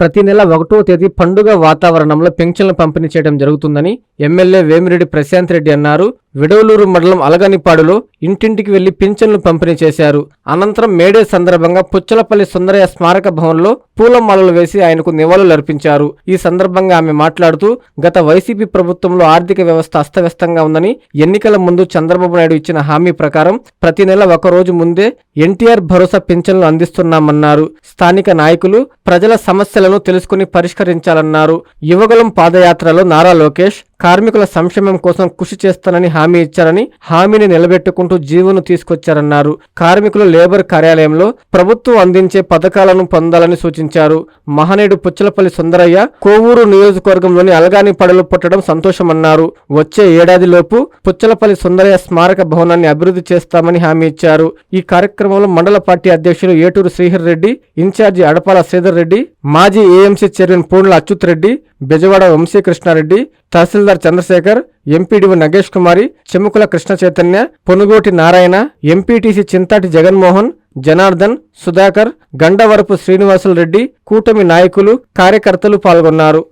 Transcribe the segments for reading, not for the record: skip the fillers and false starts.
ప్రతి నెల 1వ తేదీ పండుగ వాతావరణంలో పెన్షన్లు పంపిణీ చేయడం జరుగుతుందని ఎమ్మెల్యే వేమిరెడ్డి ప్రశాంత్ రెడ్డి అన్నారు. విడవలూరు మండలం అలగనిపాడులో ఇంటింటికి వెళ్లి పింఛన్లు పంపిణీ చేశారు. అనంతరం మేడే సందర్భంగా పుచ్చలపల్లి సుందరయ్య స్మారక భవన్లో పూలమాలలు వేసి ఆయనకు నివాళులర్పించారు. ఈ సందర్భంగా ఆమె మాట్లాడుతూ గత వైసీపీ ప్రభుత్వంలో ఆర్థిక వ్యవస్థ అస్తవ్యస్తంగా ఉందని, ఎన్నికల ముందు చంద్రబాబు నాయుడు ఇచ్చిన హామీ ప్రకారం ప్రతి నెల ఒక రోజు ముందే ఎన్టీఆర్ భరోసా పింఛన్లు అందిస్తున్నామన్నారు. స్థానిక నాయకులు ప్రజల సమస్యలను తెలుసుకుని పరిష్కరించాలన్నారు. యువగలం పాదయాత్రలో నారా లోకేష్ కార్మికుల సంక్షేమం కోసం కృషి చేస్తానని హామీ ఇచ్చారని, హామీని నిలబెట్టుకుంటూ జీవోను తీసుకొచ్చారన్నారు. కార్మికులు లేబర్ కార్యాలయంలో ప్రభుత్వం అందించే పథకాలను పొందాలని సూచించారు. మహనీయుడు పుచ్చలపల్లి సుందరయ్య కోవూరు నియోజకవర్గంలోని అలగానిపాడులో పుట్టడం సంతోషమన్నారు. వచ్చే ఏడాదిలోపు పుచ్చలపల్లి సుందరయ్య స్మారక భవనాన్ని అభివృద్ధి చేస్తామని హామీ ఇచ్చారు. ఈ కార్యక్రమంలో మండల పార్టీ అధ్యక్షులు ఏటూరు శ్రీహర్ రెడ్డి, ఇన్ఛార్జి అడపాల శ్రీధర్ రెడ్డి, మాజీ ఏఎంసీ చైర్మన్ పూండ్ల అచ్యుత్ రెడ్డి, బెజవాడ వంశీకృష్ణారెడ్డి, తహసీల్దార్ చంద్రశేఖర్, ఎంపీడీఓ నగేష్ కుమారి, చెముకుల కృష్ణ చైతన్య, పొనుగోటి నారాయణ, ఎంపీటీసీ చింతాటి జగన్మోహన్, జనార్దన్, సుధాకర్, గండవరపు శ్రీనివాసులు రెడ్డి, కూటమి నాయకులు, కార్యకర్తలు పాల్గొన్నారు.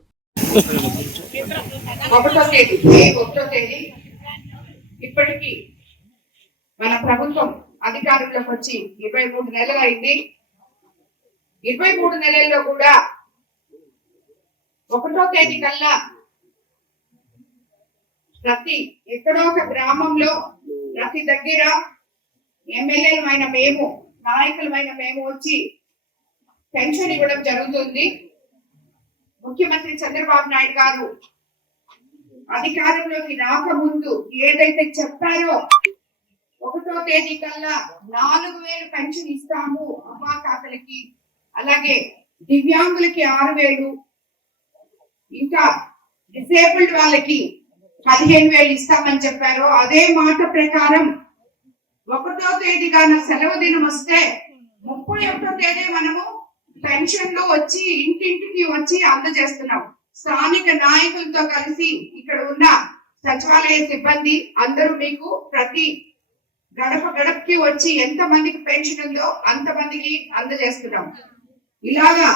ఇప్పటికీ మన ప్రభుత్వం అధికారంలోకి వచ్చి 23 నెలలు అయింది. 23 నెలల్లో కూడా 1వ తేదీ కల్లా ప్రతి ఎక్కడో ఒక గ్రామంలో ప్రతి దగ్గర ఎమ్మెల్యేలమైన మేము, నాయకులమైన మేము వచ్చి పెన్షన్ ఇవ్వడం జరుగుతుంది. ముఖ్యమంత్రి చంద్రబాబు నాయుడు గారు అధికారంలోకి రాకముందు ఏదైతే చెప్పారో 1వ తేదీ కల్లా 4000 పెన్షన్ ఇస్తాము అవ్వాతాతలకి, అలాగే దివ్యాంగులకి 6000, ఇంకా డిసేబుల్డ్ వాళ్ళకి 15,000 ఇస్తామని చెప్పారు. అదే మాట ప్రకారం 1వ తేదీ గాన సెలవు దినం వస్తే 31వ తేదీ మనము పెన్షన్లు వచ్చి ఇంటింటికి వచ్చి అందజేస్తున్నాం. స్థానిక నాయకులతో కలిసి ఇక్కడ ఉన్న సచివాలయ సిబ్బంది అందరూ మీకు ప్రతి గడప గడపకి వచ్చి ఎంత మందికి పెన్షన్ ఉందో అంతమందికి అందజేస్తున్నాం. ఇలాగా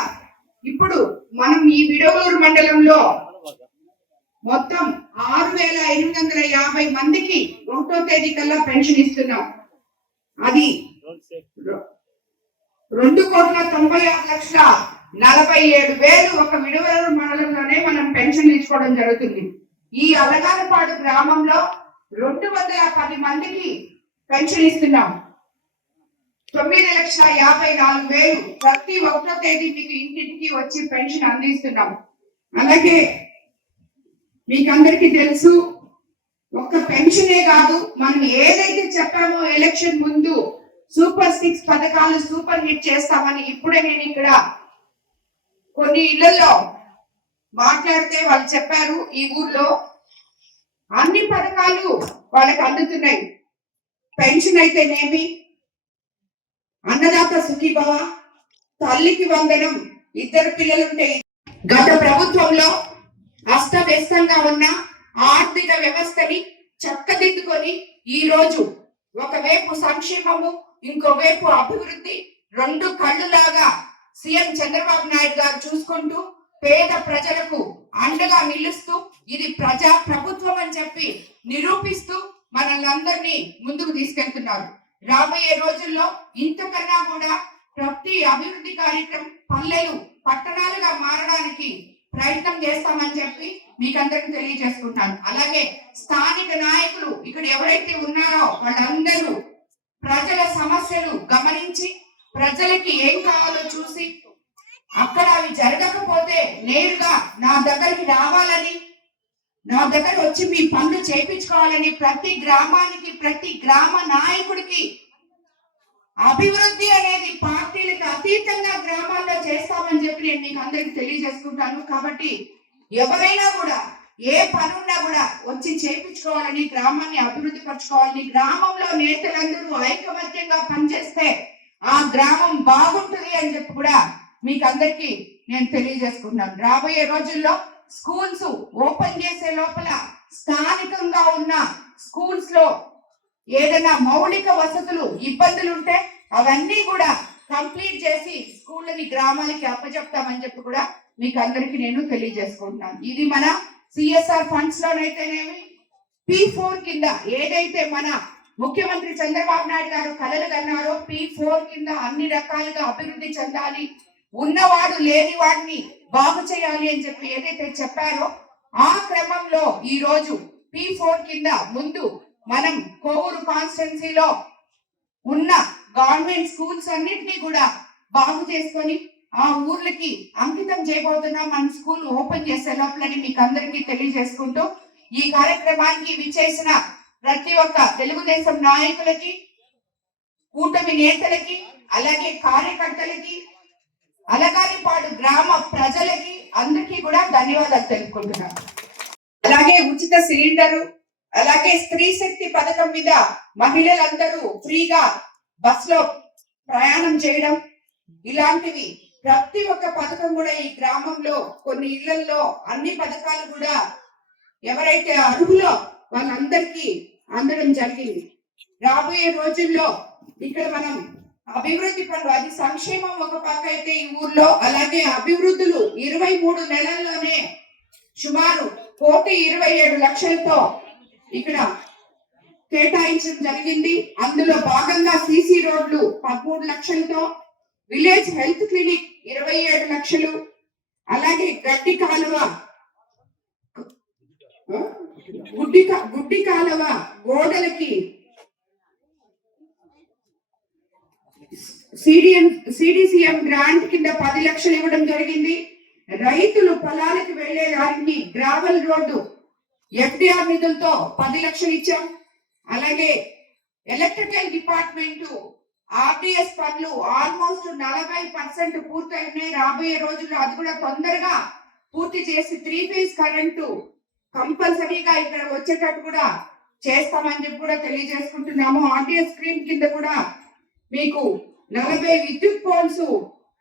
ఇప్పుడు మనం ఈ విడవలూరు మండలంలో మొత్తం 6,850 మందికి 1వ తేదీ కల్లా పెన్షన్ ఇస్తున్నాం. అది 2,96,47,000 ఒక విడవలూరు మండలంలోనే మనం పెన్షన్ ఇచ్చుకోవడం జరుగుతుంది. ఈ అలగానపాడు గ్రామంలో 210 మందికి పెన్షన్ ఇస్తున్నాం. 9,54,000 ప్రతి 1వ తేదీ మీకు ఇంటింటికి వచ్చి పెన్షన్ అందిస్తున్నాం. అలాగే మీకందరికీ తెలుసు, ఒక్క పెన్షనే కాదు, మనం ఏదైతే చెప్పామో ఎలక్షన్ ముందు సూపర్ 6 పథకాలు సూపర్ హిట్ చేస్తామని, ఇప్పుడే నేను ఇక్కడ కొన్ని ఇళ్లలో మాట్లాడితే వాళ్ళు చెప్పారు ఈ ఊర్లో అన్ని పథకాలు వాళ్ళకి అందుతున్నాయి. పెన్షన్ అయితేనేమి, అన్నదాత సుఖీభవ, తల్లికి వందనం, 2 పిల్లలుంటే, గత ప్రభుత్వంలో అస్తవ్యస్తంగా ఉన్న ఆర్థిక వ్యవస్థని చక్కదిద్దుకొని ఈ రోజు ఒకవైపు సంక్షేమము, ఇంకోవైపు అభివృద్ధి, 2 కళ్ళులాగా సీఎం చంద్రబాబు నాయుడు గారు చూసుకుంటూ పేద ప్రజలకు అండగా నిలుస్తూ ఇది ప్రజా ప్రభుత్వం అని చెప్పి నిరూపిస్తూ మనల్ని అందరినీ ముందుకు తీసుకెళ్తున్నారు. రాబోయే రోజుల్లో ఇంతకన్నా కూడా ప్రతి అభివృద్ధి కార్యక్రమం పల్లెలు పట్టణాలుగా మారడానికి ప్రయత్నం చేస్తామని చెప్పి మీకు అందరికి తెలియజేసుకుంటాను. అలాగే స్థానిక నాయకులు ఇక్కడ ఎవరైతే ఉన్నారో వాళ్ళందరూ ప్రజల సమస్యలు గమనించి ప్రజలకి ఏం కావాలో చూసి అక్కడ అవి జరగకపోతే నేరుగా నా దగ్గరికి రావాలని, నా దగ్గర వచ్చి మీ పనులు చేయించుకోవాలని ప్రతి గ్రామానికి, ప్రతి గ్రామ నాయకుడికి అభివృద్ధి అనేది పార్టీలకు అతీతంగా గ్రామాల్లో చేస్తామని చెప్పి నేను మీకు అందరికి తెలియజేసుకుంటాను. కాబట్టి ఎవరైనా కూడా ఏ పనున్నా కూడా వచ్చి చేయించుకోవాలని, గ్రామాన్ని అభివృద్ధి పరచుకోవాలని, గ్రామంలో నేతలందరూ ఐకమత్యంగా పనిచేస్తే ఆ గ్రామం బాగుంటుంది అని చెప్పి కూడా మీకు అందరికి నేను తెలియజేసుకున్నాను. రాబోయే రోజుల్లో స్కూల్స్ ఓపెన్ చేసే లోపల స్థానికంగా ఉన్న స్కూల్స్ లో ఏదైనా మౌలిక వసతులు ఇబ్బందులు ఉంటే అవన్నీ కూడా కంప్లీట్ చేసి స్కూళ్ళని గ్రామాలకి అప్పచెప్తామని చెప్పి కూడా మీకు అందరికీ నేను తెలియజేసుకుంటున్నాను. ఇది మన సిఎస్ఆర్ ఫండ్స్ లోనైతేనేమి P4 కింద ఏదైతే మన ముఖ్యమంత్రి చంద్రబాబు నాయుడు గారు కలలు కన్నారో P4 కింద అన్ని రకాలుగా అభివృద్ధి చెందాలి, ఉన్నవాడు లేని వాడిని బాగు చేయాలి అని చెప్పి ఏదైతే చెప్పారో ఆ క్రమంలో ఈ రోజు P4 కింద ముందు మనం కోవూరు కాన్స్టిట్యున్సీలో ఉన్న గవర్నమెంట్ స్కూల్స్ అన్నిటినీ కూడా బాగు చేసుకొని ఆ ఊర్లకి అంకితం చేయబోతున్నాం. మన స్కూల్ ఓపెన్ చేసే లోపలని మీకు అందరికీ తెలియజేసుకుంటూ ఈ కార్యక్రమానికి విచ్చేసిన ప్రతి ఒక్క తెలుగుదేశం నాయకులకి, కూటమి నేతలకి, అలాగే కార్యకర్తలకి, అలగారిపాడు గ్రామ ప్రజలకి అందరికీ కూడా ధన్యవాదాలు తెలుపుకుంటున్నాను. అలాగే ఉచిత సిలిండరు, అలాగే స్త్రీ శక్తి పథకం మీద మహిళలందరూ ఫ్రీగా బస్ లో ప్రయాణం చేయడం, ఇలాంటివి ప్రతి ఒక్క పథకం కూడా ఈ గ్రామంలో కొన్ని ఇళ్లలో అన్ని పథకాలు కూడా ఎవరైతే అర్హులో వాళ్ళందరికీ అందడం జరిగింది. రాబోయే రోజుల్లో ఇక్కడ మనం అభివృద్ధి పనులు, అది సంక్షేమం ఒక పక్క అయితే ఈ ఊర్లో, అలాగే అభివృద్ధులు 23 నెలల్లోనే సుమారు 1,27,00,000తో ఇక్కడ కేటాయించడం జరిగింది. అందులో భాగంగా సిసి రోడ్లు 13 లక్షలతో, విలేజ్ హెల్త్ క్లినిక్ 27 లక్షలు, అలాగే గడ్డి కాలువ, గుడ్డి కాలువ గోడలకి సిడిసిఎం గ్రాంట్ కింద 10 లక్షలు ఇవ్వడం జరిగింది. రైతులు పొలాలకు వెళ్లే దానికి గ్రావెల్ రోడ్డు ఎఫ్డిఆర్ నిధులతో 10 లక్షలు ఇచ్చాం. అలాగే ఎలక్ట్రికల్ డిపార్ట్మెంట్ ఆర్డిఎస్ పనులు ఆల్మోస్ట్ 40% పూర్తయినాయి. రాబోయే రోజుల్లో అది కూడా తొందరగా పూర్తి చేసి 3 ఫేజ్ కరెంటు కంపల్సరీగా ఇక్కడ వచ్చేటట్టు కూడా చేస్తామని చెప్పి కూడా తెలియజేసుకుంటున్నాము. ఆర్డిఎస్ స్కీమ్ కింద కూడా మీకు 40 విద్యుత్ పోల్స్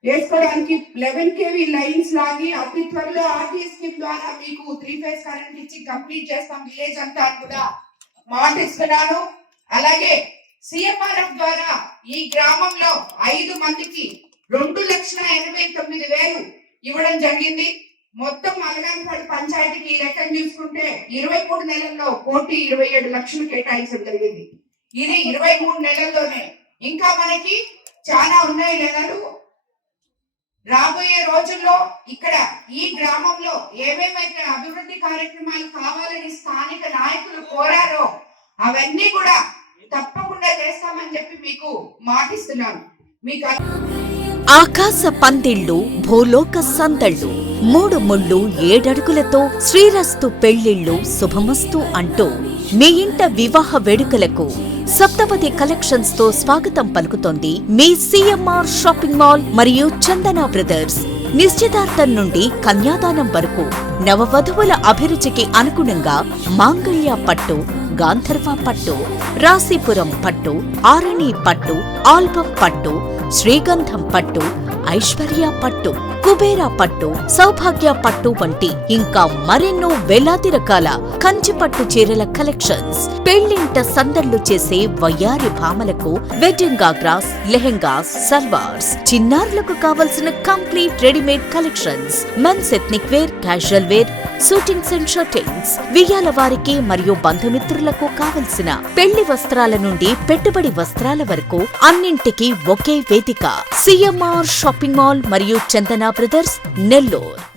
వేసుకోవడానికి 11 kV లైన్స్ లాగి అతి త్వరలో ఆర్డిఎస్ స్కీమ్ ద్వారా మీకు 3 ఫేజ్ కరెంట్ ఇచ్చి కంప్లీట్ చేస్తాం విలేజ్ అంతా కూడా మాట ఇస్తున్నాను. అలాగే సిఎంఆర్ఎఫ్ ద్వారా ఈ గ్రామంలో 5 మందికి 2,89,000 ఇవ్వడం జరిగింది. మొత్తం అలగానిపాడు పంచాయతీకి ఈ లెక్కను చూసుకుంటే 23 నెలల్లో 1,27,00,000 కేటాయించడం జరిగింది. ఇది 23 నెలల్లోనే. ఇంకా మనకి చాలా ఉన్నాయి నెలలు. రాబోయే రోజుల్లో ఇక్కడ ఈ గ్రామంలో ఏమేమైతే అభివృద్ధి కార్యక్రమాలు కావాలని స్థానిక నాయకులు కోరారో అవన్నీ కూడా తప్పకుండా చేస్తామని చెప్పి మీకు మాటిస్తున్నాను. మీకు ఆకాశ పందిళ్ళు, భూలోక సందళ్ళు, 3 ముళ్ళు 7 అడుగులతో శ్రీరస్తు పెళ్లిళ్ళు శుభమస్తు అంటూ మీ ఇంట వివాహ వేడుకలకు సప్తపది కలెక్షన్స్ తో స్వాగతం పలుకుతోంది మీ సిఎంఆర్ షాపింగ్ మాల్ మరియు చందన బ్రదర్స్. నిశ్చితార్థం నుండి కన్యాదానం వరకు నవవధువుల అభిరుచికి అనుగుణంగా మాంగళ్య పట్టు, గాంధర్వ పట్టు, రాశిపురం పట్టు, ఆరణి పట్టు, ఆల్బం పట్టు, శ్రీగంధం పట్టు, ఐశ్వర్య పట్టు, కుబేర పట్టు, సౌభాగ్య పట్టు వంటి ఇంకా మరెన్నో వేలాది రకాల కంచి పట్టు చీరల కలెక్షన్స్. పెళ్లింట సందళ్లు చేసే వయ్యారి భామలకు వెడ్డింగ్ గాగ్రాస్, లెహెంగాస్, సల్వార్స్, చిన్నారులకు కావలసిన complete readymade collections, men's ethnic wear, casual wear, shootings and shirtings, వియ్యాల వారికి మరియు బంధుమిత్రులకు కావలసిన పెళ్లి వస్త్రాల నుండి పెట్టుబడి వస్త్రాల వరకు అన్నింటికీ ఒకే వేదిక. సిఎంఆర్ షాపింగ్ మాల్ మరియు చందన బ్రదర్స్, నెల్లూరు.